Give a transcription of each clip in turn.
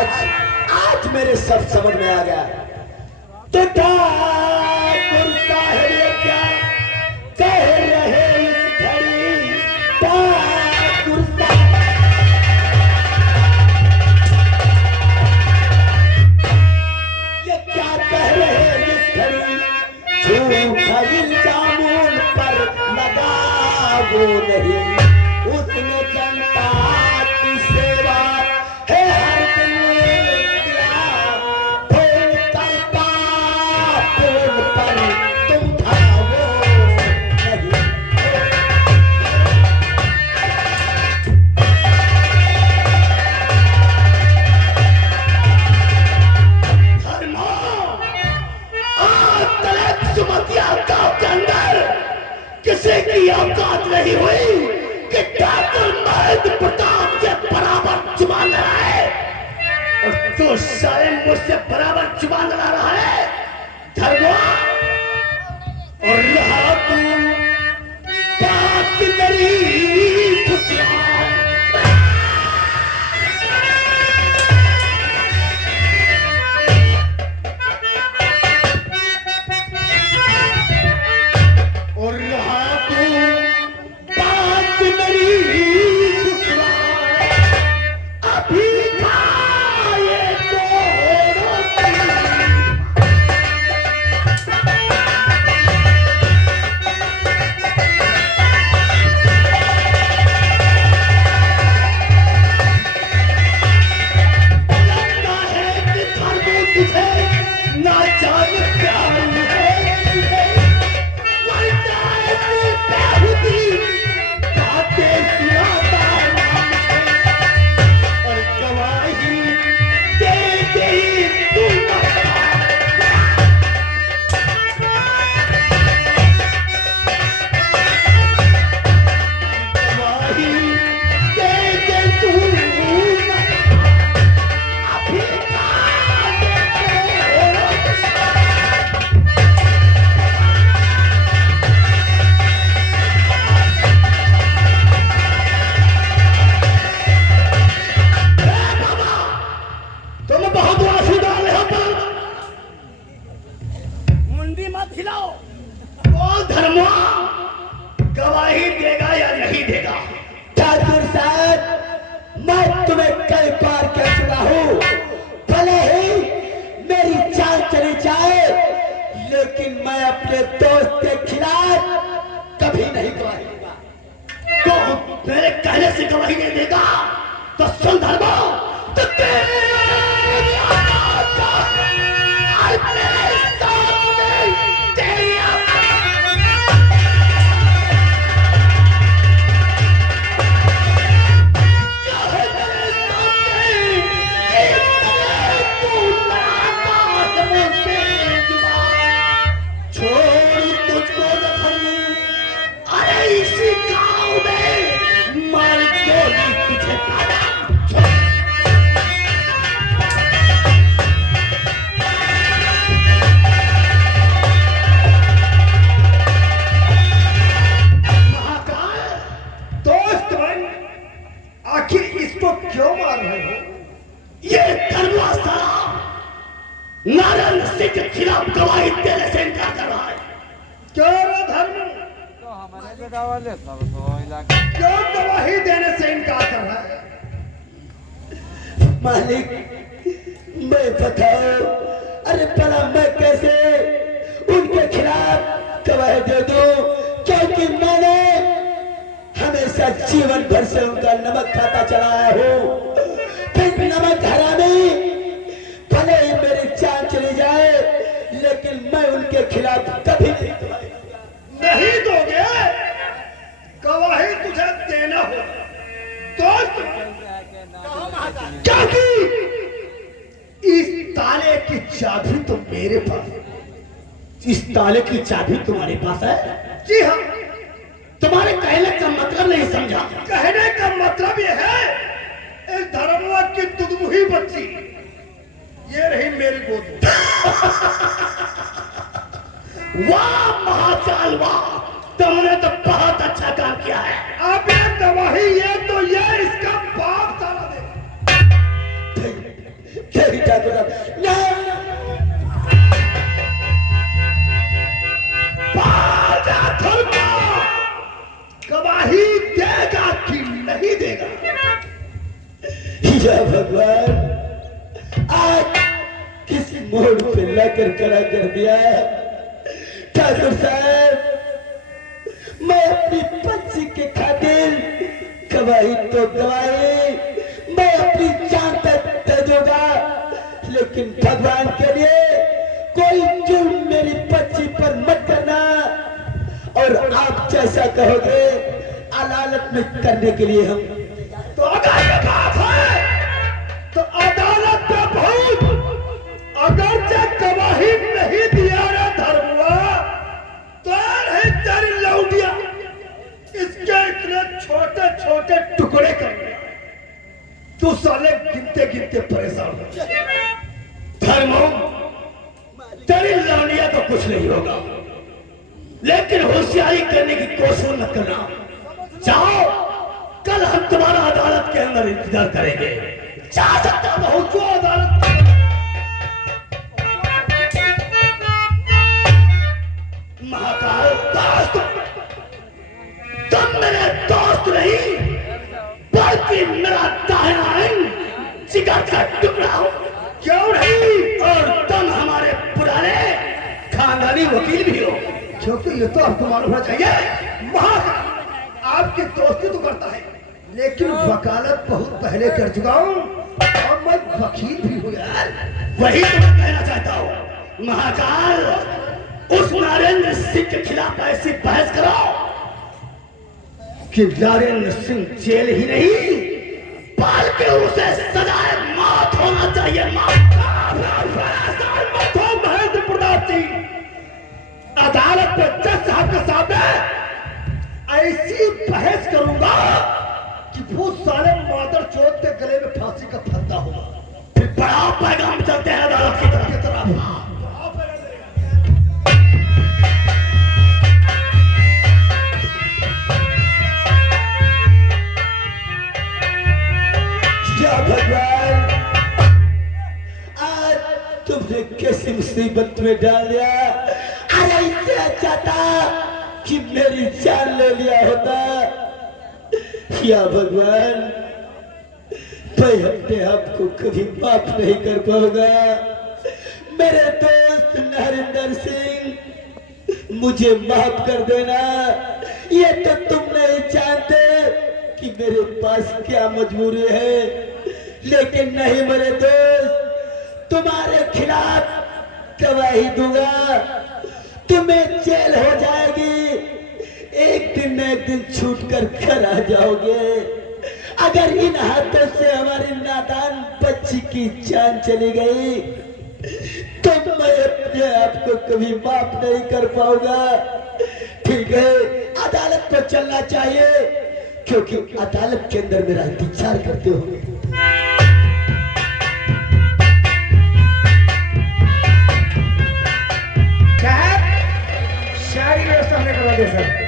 आज मेरे सब समझ में आ गया। तो ठाकुर साहब ये क्या कह रहे इस घड़ी, ठाकुर साहब ये क्या कह रहे इस घड़ी, झूठा इल्जाम उन पर लगा वो नहीं, उसने जनता की सेवा है हर दिन किया, फोन करता फोन पर तुम था वो नहीं। धर्मा आज तक सुमतिया गांव के अंदर किसी की औकात नहीं हुई कि ठाकुर महेंद्र प्रताप से बराबर जुबान लड़ा है, और तू स्वयं मुझसे बराबर जुबान लड़ा रहा है धर्मा। और रहा तू बात मेरी खुशियां, और रहा तू बात मेरी खुशियां, अभी खाए तो रोटी। लगता है कि धर्मो तुझे ना जान प्यार है तुझे, लगता है कि बेहुदी बातें सुनाता नाम है, और गवाही दे गई तू मरता। गवाही दे गई तू मरता, अभी खाए तो रोटी। तुम बहुत वासी डाल रहे हो पर मुंडी मत हिलाओ। बोल धर्मा गवाही देगा या नहीं देगा? ठाकुर साहब मैं तुम्हें कई बार कह चुका हूँ, भले ही मेरी जान चली जाए लेकिन मैं अपने दोस्त के खिलाफ कभी नहीं गवाही दूंगा। तो मेरे कहने से गवाही नहीं देगा तो सुन धर्मा, तो तेरी औलाद का आज मेरे सामने तेरी चाहे मेरे सामने एक तरह तू लड़ाता मुझसे जुबान, छोड़ तुझको न धरूं, अरे इसी गांव में मार गोली तुझे पाया। महाकाल दोस्त बन, आखिर इसको क्यों मार रहे हो? ये धर्मास्था नारायण सिंह के खिलाफ गवाही देने से इनकार कर रहा है। क्यों रे धर्म? तो हमारे बेटा वाले सब तो इलाके क्यों गवाही देने से इनकार कर रहा है? मालिक मैं बताओ, अरे भला मैं कैसे उनके खिलाफ गवाही दे दूं, क्योंकि मैंने हमेशा जीवन भर से उनका नमक खाता चला आया हूँ। फिर नमक हरामी, भले ही मेरी जान चली जाए लेकिन मैं उनके खिलाफ कभी नहीं गवाही दूंगा। नहीं दोगे? गवाही तुझे देना होगा दोस्त, क्योंकि इस ताले की चाबी तो मेरे पास है। इस ताले की चाबी तुम्हारे पास है? जी हाँ। तुम्हारे कहने का मतलब नहीं समझा। कहने का मतलब ये है, इस धर्मवा की दुधमुही बच्ची ये रही मेरी गोद। वाह महाचाल वाह, तुमने तो बहुत अच्छा काम किया है। अब ये गवाही ये तो ये इसका बाप साला दे। नहीं ठाकुर साहब, नहीं। गवाही देगा कि नहीं देगा? या भगवान, आज किस मोड़ पे लाकर खड़ा कर दिया ठाकुर साहब। मैं अपनी बच्ची के खातिर गवाही तो गवाही, मैं अपनी जान तक दे दूंगा, लेकिन भगवान के लिए कोई जुर्म मेरी बच्ची पर मत करना। और आप जैसा कहोगे अदालत में करने के लिए हम तो अगर ये बात है तो अदालत में बहुत, अगर जब गवाही नहीं दिया रे धर्मुआ तो नहीं तेरी लौटिया इसके इतने छोटे छोटे टुकड़े कर तू साले गिनते गिनते परेशान हो जाए। धर्मो तेरी लौटिया तो कुछ नहीं होगा, लेकिन होशियारी करने की कोशिश मत करना। जाओ, कल हम तुम्हारा अदालत के अंदर इंतजार करेंगे। जा सकता बहुत जो अदालत। महाकाल दोस्त, तुम मेरे दोस्त नहीं बल्कि मेरा दाहिना अंग, जिगर का टुकड़ा हो, क्यों नहीं? और तुम हमारे पुराने खानदानी वकील भी हो, क्योंकि ये तो आपको मालूम होना चाहिए। महाकाल आपकी दोस्ती तो करता है, लेकिन वकालत बहुत पहले कर चुका हूँ और मैं वकील भी हूँ यार। वही तो मैं कहना चाहता हूँ महाकाल, उस नरेंद्र सिंह के खिलाफ ऐसी बहस करो कि नरेंद्र सिंह जेल ही नहीं बल्कि उसे सजाए मौत होना चाहिए। मौत हो महेंद्र प्रताप सिंह। अदालत में जज साहब के सामने ऐसी बहस करूंगा कि वो साले मादर चौथ के गले में फांसी का फंदा होगा। फिर बड़ा पैगाम चलते हैं अदालत की तरफ। क्या भगवान, आज तुमने कैसी मुसीबत में डाल दिया। अरे इससे अच्छा था कि मेरी जान ले लिया होता। या भगवान, मैं अपने आप को कभी माफ नहीं कर पाऊंगा। मेरे दोस्त नरेंद्र सिंह, मुझे माफ कर देना। ये तो तुम नहीं जानते कि मेरे पास क्या मजबूरी है, लेकिन नहीं मेरे दोस्त, तुम्हारे खिलाफ गवाही दूंगा, तुम्हें जेल हो जाएगी। एक दिन न एक दिन छूट कर घर आ जाओगे। अगर इन हाथों से हमारी नादान बच्ची की जान चली गई तो मैं अपने आप को कभी माफ नहीं कर पाऊंगा। ठीक है, अदालत को चलना चाहिए, क्योंकि अदालत के अंदर मेरा इंतजार करते हो। सारी व्यवस्था हमने करवा दी सर।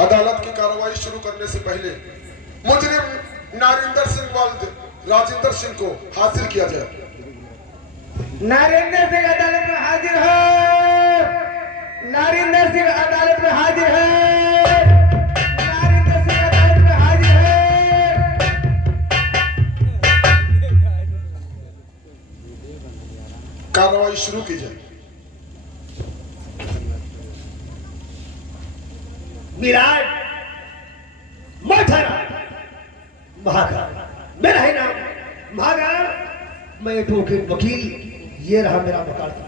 अदालत की कार्रवाई शुरू करने से पहले मुजरिम नरेंद्र सिंह वाल्द राजेंद्र सिंह को हाजिर किया जाए। नरेंद्र सिंह अदालत में हाजिर है। नरेंद्र सिंह अदालत में हाजिर है। नरेंद्र सिंह अदालत में हाजिर है। कार्रवाई शुरू की जाए। विराट मठरा महाकाल, मेरा है नाम महाकाल, मैं एडवोकेट वकील, ये रहा मेरा मकान।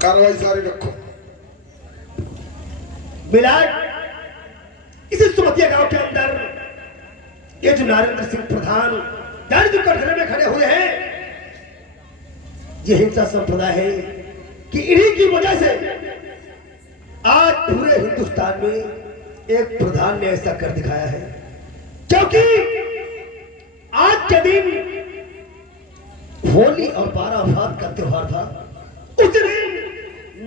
कार्रवाई जारी रखो। विराट, इसी सुमतिया गांव के अंदर ये जो नरेंद्र सिंह प्रधान जाने जो कटघरे में खड़े हुए हैं, ये हिंसा संप्रदाय है कि इन्हीं की वजह से आज पूरे हिंदुस्तान में एक प्रधान ने ऐसा कर दिखाया है। क्योंकि आज के दिन होली और 12 भाग का त्योहार था। उस दिन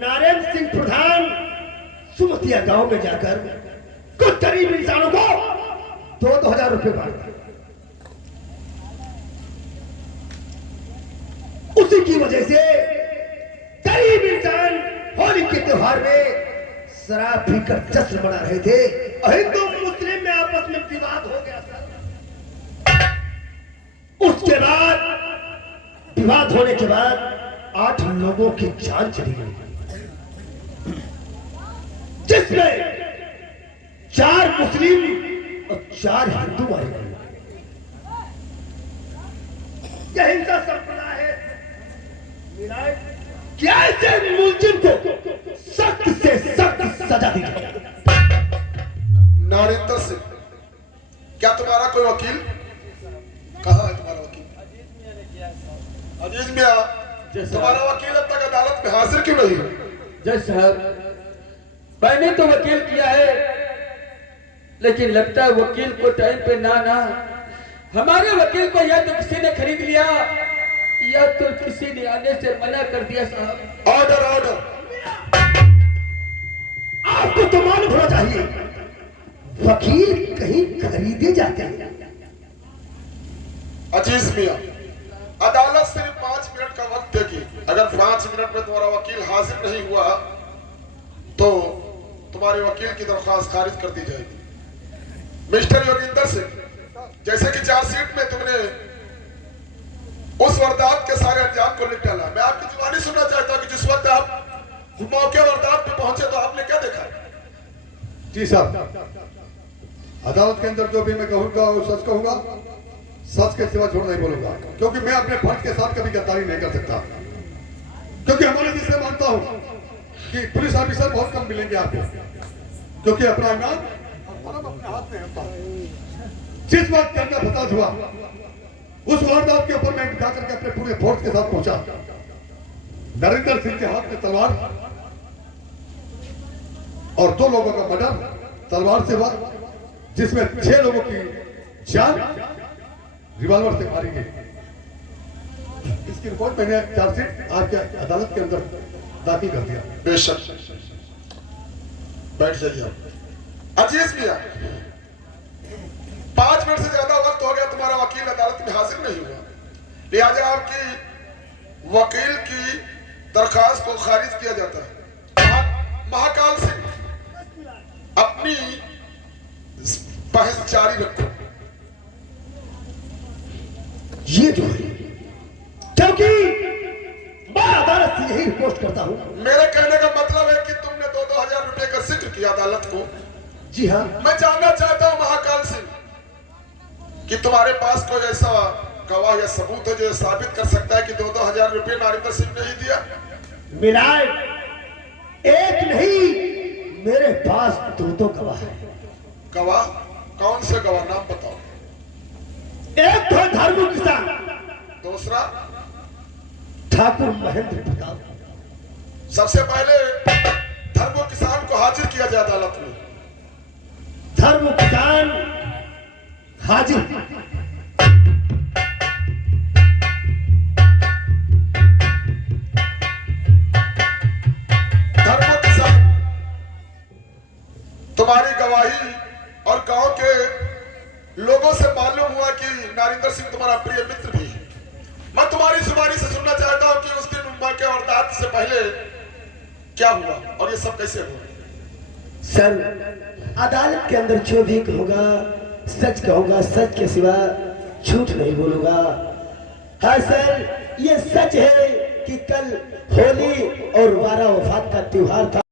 नरेंद्र सिंह प्रधान सुमतिया गांव में जाकर कुछ गरीब इंसानों को 2,000 रुपए बांटे। उसी की वजह से गरीब इंसान होली के त्योहार में शराब पीकर जश्न मना रहे थे। हिंदू मुस्लिम में आपस में विवाद हो गया सर। उसके बाद विवाद होने के बाद 8 लोगों की जान चली गई, जिसमें 4 मुस्लिम और 4 हिंदू मारे गए। यह हिंसा संप्रदाय है। क्या ऐसे मुलजिम को सख्त से सख्त सजा दी जाए। नरेंद्र सिंह, क्या तुम्हारा कोई वकील? कहाँ है तुम्हारा वकील? अजीज मियां, तुम्हारा वकील अब तक अदालत में हाजिर क्यों नहीं? जज साहब, मैंने तो वकील किया है, लेकिन लगता है वकील को टाइम पे ना हमारे वकील को या तो किसी ने खरीद लिया या तो किसी ने आने से मना कर दिया। साहब, ऑर्डर ऑर्डर। आपको तो मालूम होना चाहिए वकील कहीं खरीदे जाते हैं। अजीज मियां, अदालत सिर्फ 5 मिनट का वक्त देगी। अगर 5 मिनट में तुम्हारा वकील हाजिर नहीं हुआ तो तुम्हारे वकील की दरख्वास्त खारिज कर दी जाएगी। मिस्टर योगिंदर सिंह, जैसे कि चार्जशीट में तुमने उस वारदात के सारे अंजाम को लिख डाला, मैं आपकी जुबानी सुनना चाहता हूं कि जिस वक्त आप मौके वारदात पे पहुंचे तो आपने क्या देखा? जी साहब, अदालत के अंदर जो भी मैं कहूंगा वो सच कहूंगा, सच के सिवा झूठ नहीं बोलूंगा, क्योंकि मैं अपने फर्ज के साथ कभी गद्दारी नहीं कर सकता। क्योंकि हमारे जिससे मानता हूं कि पुलिस ऑफिसर बहुत कम मिलेंगे आपको, क्योंकि अपना ईमान अपने हाथ में होता है। जिस बात के अंदर फसाद हुआ उस वारदात के ऊपर मैं उठा करके अपने पूरे फोर्स के साथ पहुंचा। नरेंद्र सिंह के हाथ में तलवार और 2 लोगों का मर्डर तलवार से हुआ, जिसमें 6 लोगों की जान रिवॉल्वर से मारी गई। इसकी रिपोर्ट मैंने चार्जशीट आज के अदालत के अंदर दाखिल कर दिया। बेशक, बैठ जाइए। अजीज मियां, 5 मिनट से ज्यादा वक्त हो गया, तुम्हारा वकील अदालत में हाजिर नहीं हुआ, लिहाजा आपकी वकील की दरखास्त को खारिज किया जाता है। महाकाल सिंह, अपनी बहस जारी रखो। ये जो है, क्योंकि मैं अदालत से यही रिपोर्ट करता हूं। मेरे कहने का मतलब है कि तुमने 2-2 हजार रुपए का जिक्र किया अदालत को। जी हाँ, मैं जानना चाहता हूं महाकाल सिंह कि तुम्हारे पास कोई ऐसा गवाह या सबूत है जो साबित कर सकता है कि 2-2 हजार रुपए नरेंद्र सिंह ने ही दिया? मेरा एक नहीं, मेरे पास 2 गवाह है। गवाह? कौन से गवाह? नाम बताओ। एक तो धर्म किसान, दूसरा ठाकुर महेंद्र प्रताप। सबसे पहले धर्म किसान को हाजिर किया जाए अदालत में। धर्म किसान हाजिर। धर्म किसान, तुम्हारी गवाही और गांव के लोगों से मालूम हुआ कि नरेंद्र सिंह तुम्हारा प्रिय मित्र भी है। मैं तुम्हारी जुबानी से सुनना चाहता हूं कि उस दिन मुंबई के वारदात अदालत से पहले क्या हुआ और ये सब कैसे हुआ? सर, अदालत के अंदर जो भी कहूंगा सच कहूंगा, सच के सिवा झूठ नहीं बोलूंगा। हाँ सर, ये सच है कि कल होली और 12 वफात का त्योहार था।